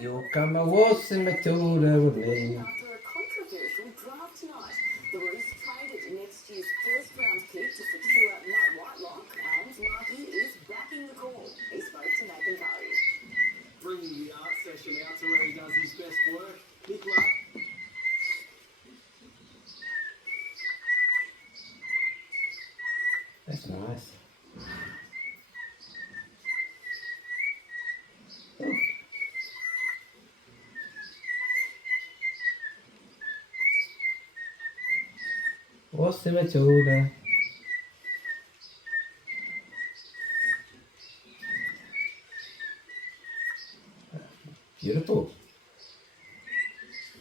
You'll come a waltzing Matilda with me. After a controversial draft tonight, the Roos traded next year's first round pick to secure Matt Whitelock, and Marky is backing the call. He spoke to Nathan Curry. Bringing the art session out to where he does his best work. Nicola. That's nice. What's the Matilda?